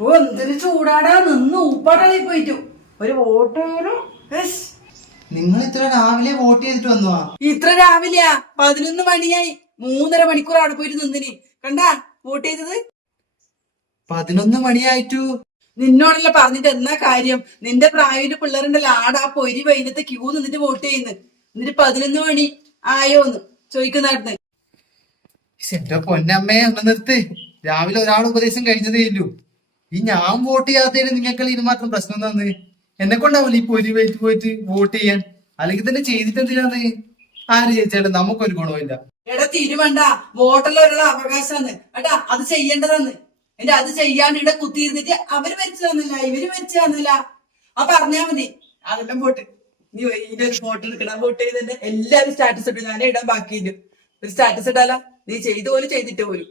ഓ എന്തൊരു ചൂടാടാ, നിന്ന് ഉപ്പാടായി പോയിട്ടു ഒരു വോട്ട് പോലും. നിങ്ങൾ ഇത്ര രാവിലെ വോട്ട് ചെയ്തിട്ട് വന്നു? ഇത്ര രാവിലെയാ? 11 മണിയായി. 3.5 മണിക്കൂർ അവിടെ പോയിട്ട് നിന്നിന്. കണ്ടാ വോട്ട് ചെയ്തത്? 11 മണിയായിട്ടു. നിന്നോടല്ല പറഞ്ഞിട്ട് എന്നാ കാര്യം? നിന്റെ പ്രായത്തിന്റെ പിള്ളേരുണ്ടല്ലോ ആടാ പൊരി വൈകുന്നേരത്തെ ക്യൂ നിന്നിട്ട് വോട്ട് ചെയ്യുന്നു. എന്നിട്ട് 11 മണി ആയോന്ന് ചോദിക്കുന്നായിരുന്നു. എന്റെ പൊന്നമ്മയെ ഒന്ന് നിർത്ത്. രാവിലെ ഒരാൾ ഉപദേശം കഴിഞ്ഞതേ ഇല്ലു. ഈ ഞാൻ വോട്ട് ചെയ്യാത്തതിന് നിങ്ങൾക്ക് ഇത് മാത്രം പ്രശ്നം തന്ന് എന്നെ കൊണ്ടാവില്ല ഈ പൊരി വെയിറ്റ് പോയിട്ട് വോട്ട് ചെയ്യാൻ. അല്ലെങ്കിൽ തന്നെ ചെയ്തിട്ട് എന്തിനാന്ന്? ആര് ചോദിച്ചാലും നമുക്കൊരു ഗുണമില്ല. എടാ തിരുവണ്ട, വോട്ടുള്ളവരുടെ അവകാശമാണ് കേട്ടാ, അത് ചെയ്യേണ്ടതെന്ന്. എന്റെ അത് ചെയ്യാണ്ട് ഇവിടെ കുത്തിയിരുന്നിട്ട് അവര് മരിച്ചു തന്നില്ല, ഇവര് മരിച്ചു തന്നില്ല. ആ പറഞ്ഞാ മതി. അതെല്ലാം പോട്ട്. നീ ഇതിന്റെ ഒരു ഫോട്ടോ എടുക്കണം. വോട്ട് ചെയ്തതിന്റെ എല്ലാരും സ്റ്റാറ്റസ് ഇട്ടു. ഞാനേ ഇടാൻ ബാക്കിയില്ല. ഒരു സ്റ്റാറ്റസ് ഇടാല. നീ ചെയ്തു പോലും ചെയ്തിട്ട് പോലും